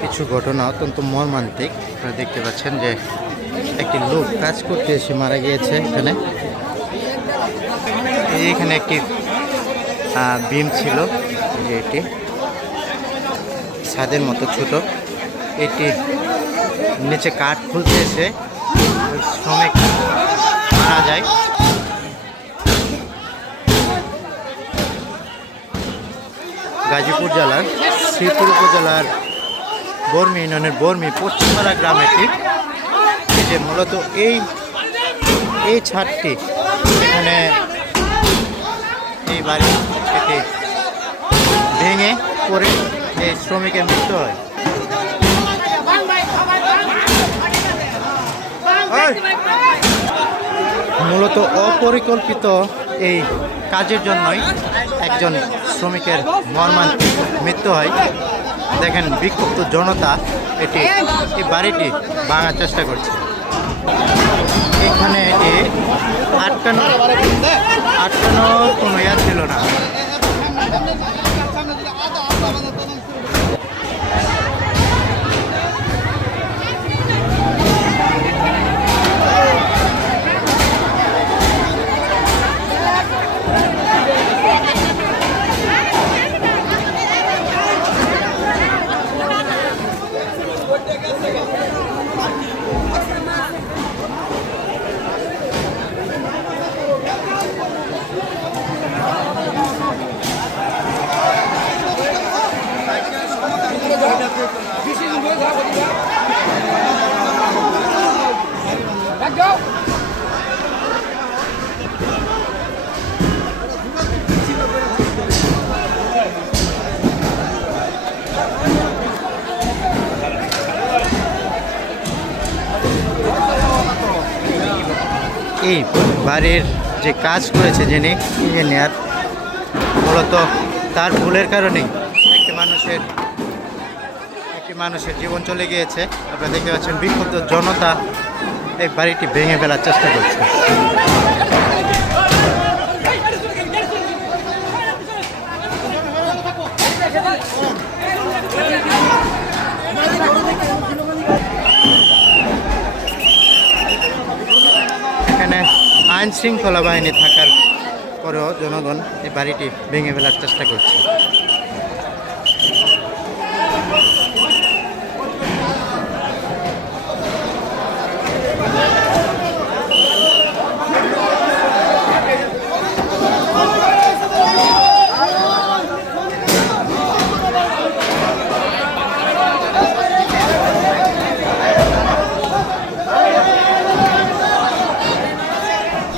কিছু ঘটনা অত্যন্ত মর্মান্তিক। আপনারা দেখতে পাচ্ছেন যে একটি লোক কাজ করতে এসে মারা গিয়েছে। এখানে একটি বিম ছিল, যে এটি ছাদের মতো ছোট, এটি নিচে কাঠ খুলতে এসে শ্রমিক মারা যায়। গাজীপুর জেলার শ্রীপুর উপজেলার বর্মি ইউনিয়নের বর্মি পশ্চিমপাড়া গ্রামেটি, যে মূলত এই ছাদটি, এখানে এই বাড়ি এটি ভেঙে পড়ে এই শ্রমিকের মৃত্যু হয়। মূলত অপরিকল্পিত এই কাজের জন্যই একজন শ্রমিকের মর্মান্তিক মৃত্যু হয়। দেখেন, বিক্ষুব্ধ জনতা এই বাড়িটি ভাঙার চেষ্টা করছে। এখানে এটি আটকানোর কোনো ইয়া ছিল না। এই বাড়ির যে কাজ করেছে যিনি ইঞ্জিনিয়ার, মূলত তার ভুলের কারণেই একটি মানুষের জীবন চলে গিয়েছে। আপনারা দেখতে পাচ্ছেন, বিক্ষুব্ধ জনতা এই বাড়িটি ভেঙে ফেলার চেষ্টা করছে। এখানে আইন শৃঙ্খলা বাহিনী থাকার পরেও জনগণ এই বাড়িটি ভেঙে ফেলার চেষ্টা করছে।